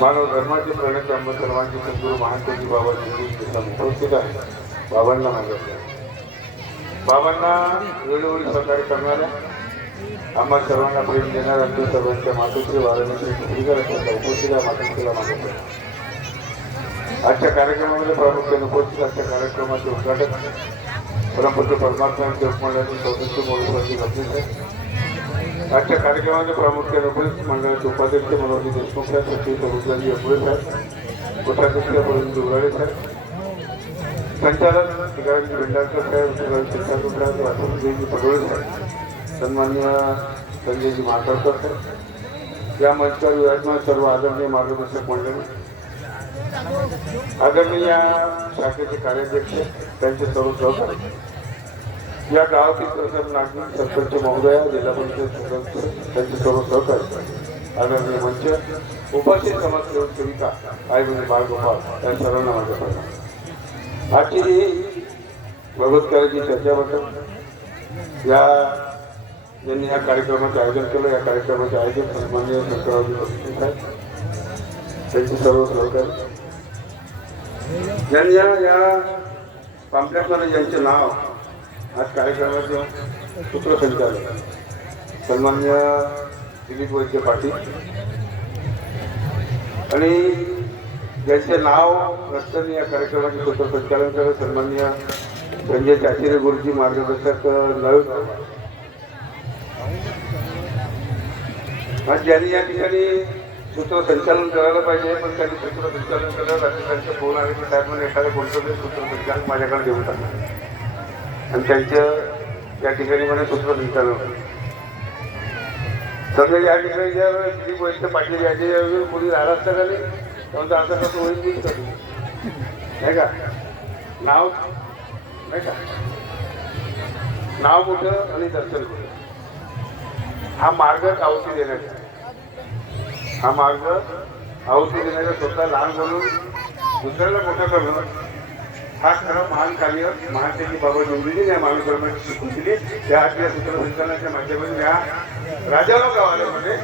मानव धर्माचे प्रणेते आंबा सर्वांचे सद्गुरू महात्माजी बाबा उपस्थित आहे. बाबांना मागत बाबांना वेळोवेळी सहकार्य करणाऱ्या आम्हा सर्वांना प्रेम देणाऱ्या आमच्या सर्वांच्या मातोश्री वाराणसी श्रीकर असलेल्या उपस्थित आहे. मातोश्रीला मागत आजच्या कार्यक्रमामध्ये प्रामुख्याने उपस्थित आजच्या कार्यक्रमाचे उद्घाटक परमपूज्य परमात्मा उपमंडळाचे सदस्य मोठी गरजेचे आहे आजच्या कार्यक्रमाचे प्रामुख्याने उपस्थित मंडळाचे उपाध्यक्ष मनोजी देशमुख साहेब सचिव समुद्राजी अपुरे साहेब कोषाध्यक्ष परंतु दुराळे साहेब संचालक ठिकाणी भेंडारकर साहेब ठिकाणी शिक्षाकुट साहेब राष्ट्रपतीजी पडोळे साहेब सन्मान्य संजयजी मातळकर साहेब. या मंचावर विराजमान सर्व आदरणीय मार्गदर्शक मंडळी आदरणीय या शाखेचे कार्याध्यक्ष त्यांचे सर्व सहकारी या गावातील प्रसन्न नागरिक सरपंच महोदया जिल्हा परिषद सदस्य त्यांचे सर्व सहकार्य आदरणीय मंच उपस्थित समाजसेवक सेविका आई म्हणजे बाळगोपाल या सर्वांना माझ्या प्रणाम. आजची ही भगवतकाराची चर्चा बसत या ज्यांनी या कार्यक्रमाचं आयोजन केलं या कार्यक्रमाचे आयोजन सन्मान्य शंकररावजी देशमुख आहेत त्यांचे सर्व सहकार्य ज्यांनी या या ज्यांचे नाव आज कार्यक्रमाचे सूत्रसंचालक सन्मान्य दिलीप वैद्य पाटील. आणि ज्याचे नाव रस्त्याने या कार्यक्रमाचे सूत्रसंचालन करत सन्मान्य संजय चाचिरे गुरुजी मार्गदर्शक नवीन आज ज्यांनी या ठिकाणी सूत्रसंचालन करायला पाहिजे पण त्यांनी सूत्रसंचालन करायला राज्यकांचे फोन आले की साहेब मला एखादं कोणतं तरी माझ्याकडे देऊन टाकणार आणि त्यांचं या ठिकाणी मला सूत्रसंचालन विचारलं सगळे या ठिकाणी ज्या दिलीप पैसे पाटील याच्या ज्यावेळी कोणी नाराज तर झाले त्यामुळे आता कसं होईल मीच करू. नाही का? नाव नाही का? नाव मोठं आणि दर्शन मोठं हा मार्ग आहुती देण्याचा. हा मार्ग आहुती देण्याचा स्वतः लहान करून दुसऱ्याला मोठं करणं. हा खरं महान कार्य महाराष्ट्राची बाबा जोंधळीने या मानवधर्माची शिकून दिली. त्या आपल्या सूत्रसंचालनाच्या माध्यमातून या राजाला गावामध्ये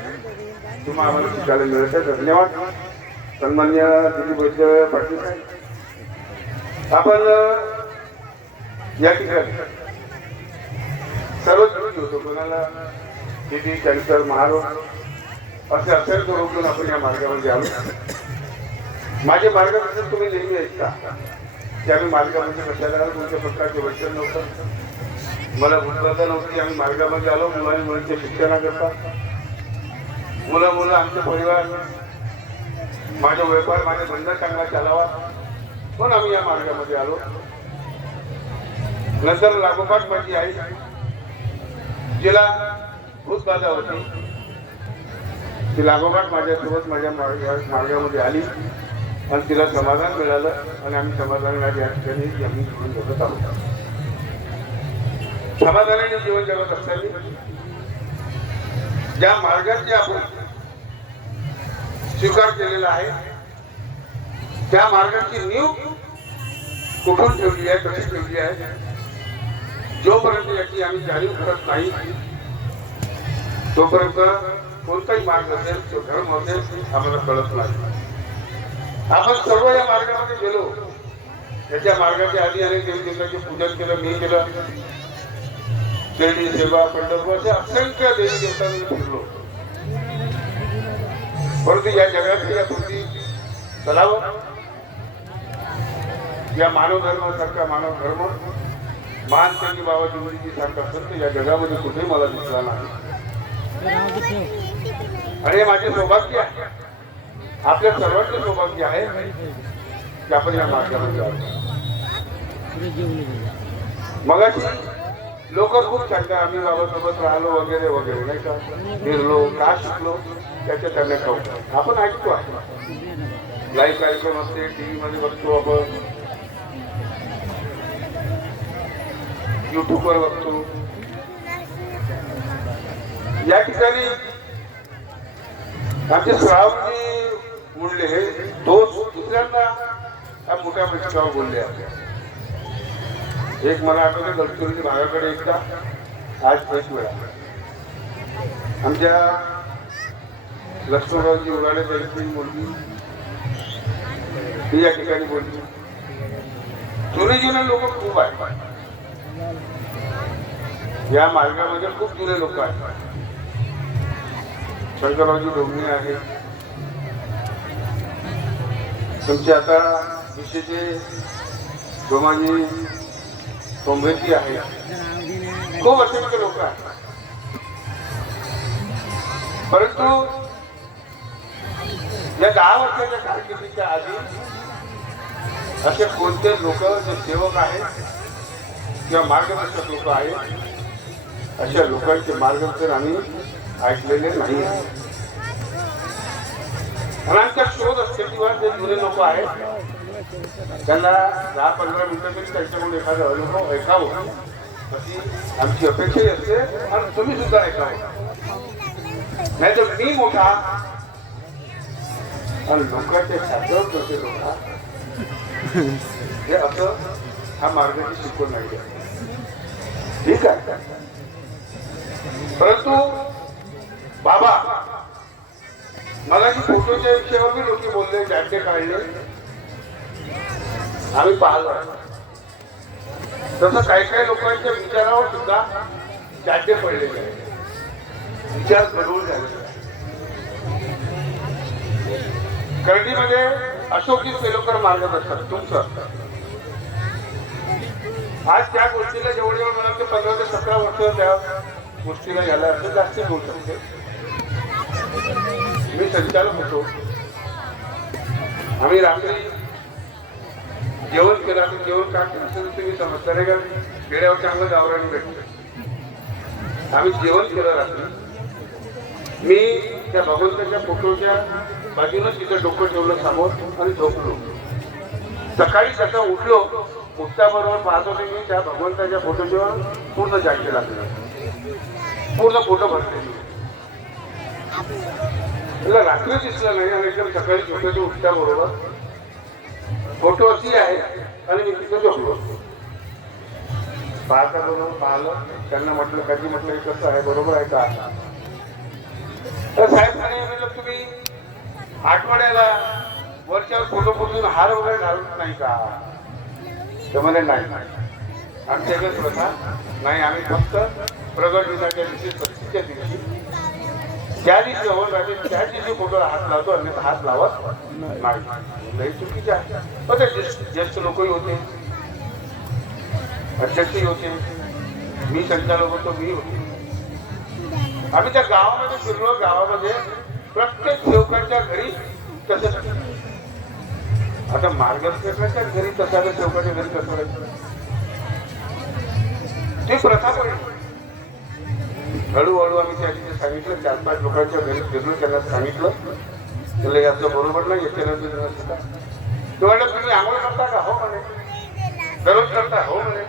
तुम्हाला आम्हाला शिकायला मिळत आहे. धन्यवाद. सन्मान्य दिलीप वैद्य पाटील साहेब. आपण या ठिकाणी सर्वच रोगी होतो. कोणाला किती कॅन्सर महारोग असे असेल तो रोखून आपण या मार्गामध्ये आलो. माझे मार्गदर्शन तुम्ही नेहमी ऐकता. की आम्ही मार्गामध्ये कशाला कोणत्या प्रकारचे वचन नव्हतं. मला भूतबाधा नव्हती आम्ही मार्गामध्ये आलो मुलांनी मुलांच्या शिक्षणाकरता मुलं मुलं आमचे परिवार माझा व्यापार माझा धंदा चांगला चालावा. पण आम्ही या मार्गामध्ये आलो. नंतर लागोपाठ माझी आई जिला भूतबाधा होती. ती लागोपाठ माझ्यासोबत माझ्या मार्गामध्ये आली. आणि तिला समाधान मिळालं आणि आम्ही समाधानाने या ठिकाणी आम्ही जीवन जगत आहोत. समाधानाने जीवन जगत असताना ज्या मार्गाचे आपण स्वीकार केलेला आहे त्या मार्गाची नीव कुठून ठेवली आहे कशी ठेवली आहे जोपर्यंत याची आम्ही जाणीव करत नाही तोपर्यंत कोणताही मार्ग असेल तो धर्म असेल आम्हाला कळत नाही. आपण सर्व या मार्गामध्ये गेलो. याच्या मार्गाच्या आधी अनेक देवदेवतांचे पूजन केलं मी केलं. शिर्डी सेवा पंढरपूर असे असंख्य देवी देवतांनी फिरलो. परंतु या जगातल्या कृती चलावं या मानव धर्मासारखा मानव धर्म महान संगी बाबा जुगडीजी सारखा संत या जगामध्ये कुठेही मला दिसला नाही. आणि हे माझे सौभाग्य आहे. आपल्या सर्वांचे सौभाग्य आहे की आपण या माध्यमात मग लोक खूप सांगतात आम्ही बाबासोबत राहिलो वगैरे वगैरे नाही का? फिरलो का शिकलो? त्याच्या त्यांना कळतं आपण ऐकतो आहे लाईव्ह कार्यक्रम असते टीव्ही मध्ये बघतो आपण. युट्यूबवर बघतो. या ठिकाणी आमचे श्रावणी बोलले हे दोन दुसऱ्यांदा हा मोठ्या प्रश्नावर बोलले एक मला आठवतं गडचिरोली भागाकडे एकदा आज एक वेळा आमच्या लक्ष्मणरावजी उराडे त्यांची मुलगी ती या ठिकाणी बोलली. जुने जुने लोक खूप आहेत. या मार्गामध्ये खूप जुने लोक आहेत. शंकररावजी डोंगणे आहेत. तुमचे आता विशेषे गोमाजी सोंबेजी आहे खूप असंख्य लोक आहेत परंतु या दहा वर्षाच्या कारकिर्दीच्या आधी असे कोणते लोक जे सेवक आहेत किंवा मार्गदर्शक लोक आहेत अशा लोकांचे मार्गदर्शन आम्ही ऐकलेले नाही आहे. आणि शोध असते किंवा जे जुने लोक आहेत. त्यांना दहा पंधरा मिनिटं तरी त्यांच्याकडून एखादा अनुभव ऐकावं. अशी आमची अपेक्षाही असते आणि तुम्ही सुद्धा ऐकावं. नाही तर मी मोठा आणि लोकांचे शास्त्र जसे लोक. हे असं हा मार्गाची शिकवण नाही ठीक आहे. परंतु बाबा फोटोच्या विषयावर बी लोक बोलले त्यांचे काढले आम्ही पाहलो तसं काही काही लोकांच्या विचारावर सुद्धा त्याचे पडलेले आहेत विचार घडवून झाले गर्दीमध्ये म्हणजे अशोकी सेलोकर मार्गदर्शक तुमचं. आज त्या गोष्टीला जेवढे मला ते पंधरा ते सतरा वर्ष त्या गोष्टीला यायला असं जास्त होऊ शकते मी संचालक होतो आम्ही रात्री जेवण केलं आम्ही जेवण का केलं असेल तुम्ही समजता नाही का? खेड्यावर चांगलं गावराने भेटतं. आम्ही जेवण केलं रात्री. मी त्या भगवंताच्या फोटोच्या बाजूनच तिथं डोकं ठेवलं समोर आणि झोपलो. सकाळी कसं उठलो उठताबरोबर पाहतो की मी त्या भगवंताच्या फोटोच्या पूर्ण जागे लागलं पूर्ण फोटो भरते तुला रात्री दिसलं नाही आणि एकदम सकाळी झोपेचे उठल्याबरोबर फोटो अशी आहे आणि मी तिथं झोपलो. पाहता बरोबर पाहिलं. त्यांना म्हटलं कधी म्हटलं हे कसं आहे बरोबर आहे का? तर साहेब म्हणे तुम्ही आठवड्याला वरच्यावर फोटो पुसून हार वगैरे घालत नाही का? तर म्हणे नाही आमच्याकडे प्रथा नाही आम्ही फक्त प्रगट दिनाच्या दिवशी सत्तीच्या दिवशी त्या दिवशी हवं राहते त्या दिवशी फोटोला हात लावतो आणि हात लावत नाही. लई चुकीचे आहे. पण ते ज्येष्ठ लोकही होते. अध्यक्षही होते. मी संचालक होतो मी होते. आम्ही त्या गावामध्ये फिरलो. गावामध्ये प्रत्येक सेवकाच्या घरी तसंच आता मार्गदर्शकाच्या घरी तसा सेवकाच्या घरी कसं करायचं ती प्रथा पडली हळूहळू आम्ही त्या सांगितलं चार पाच लोकांच्या घरी फिरलो त्यांना सांगितलं. त्याला याचं बरोबर नाही याच्यानंतर तुम्हाला तो म्हणलं तुम्ही आंघोळ करता का? हो म्हणे. दररोज करता? हो म्हणे.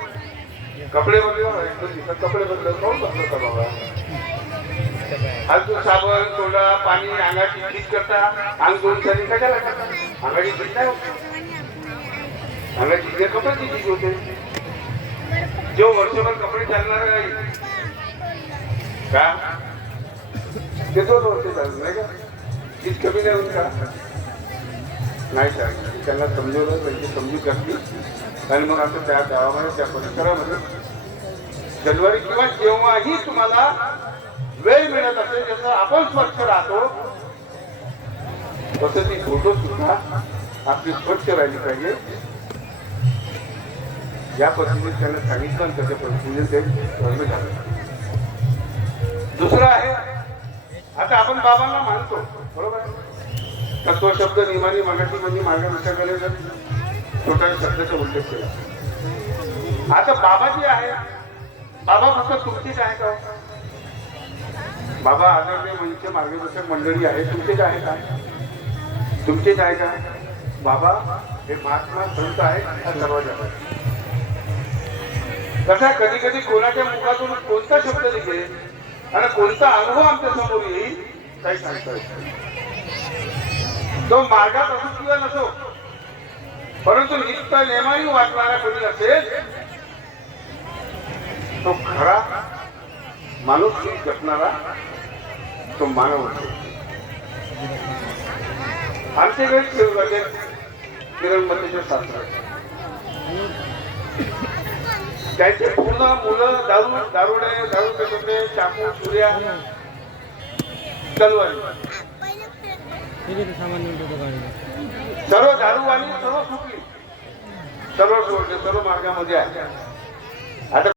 कपडे बदल कपडे बदल कोण बदलता बाबा? आज तू साबण सोडा पाणी अंगाची ठीक करता. अंग दोन चारी कशाला करता? अंगाची ठीक नाही अंगाची चीज कपड्याची ठीक होते जो वर्षभर कपडे चालणार का? ते दोन वर्ष चालू नाही का तीच कमी नाही होत का नाही चालत त्यांना समजवलं त्यांची समजूत घातली आणि मग आता त्या गावामध्ये त्या परिसरामध्ये जनवारी किंवा जेव्हाही तुम्हाला वेळ मिळत असेल जसं आपण स्वच्छ राहतो तसं ती फोटो सुद्धा आपली स्वच्छ राहिली पाहिजे. या पद्धतीने त्यांना सांगितलं त्याच्या पद्धतीने ते झालं दुसरं आहे आता आपण बाबांना मानतो बरोबर? तत्व शब्द निमानी मागाशी म्हणजे मार्गदर्शकाने जर छोट्या शब्दाचा उल्लेख केला. आता बाबा जे आहे बाबा फक्त तुमचीच आहे का? बाबा आदरणीय म्हणजे मार्गदर्शक मंडळी आहे तुमचेच आहे का? तुमचेच आहे का? बाबा हे महात्मा संत आहे हा सर्वात कसा कधी कधी कोणाच्या मुखातून कोणता शब्द निघेल? आणि कोणता अनुभव आमच्यासमोर येईल काही सांगता येत तो मार्गात असो किंवा नसो परंतु नित्य नेमाही वाचणारा कोणी असेल तो खरा माणूस जपणारा तो मानव असेल आमचे वेळ आमच्या घरी किरण मतेचे सासरा त्यांची पूर्ण मुलं दारू दारुडे दारू पेटवणे चाकू सूर्या तलवारी. सर्व दारूवाली सर्व सुखी. सर्व सर्व मार्गामध्ये आहे. आता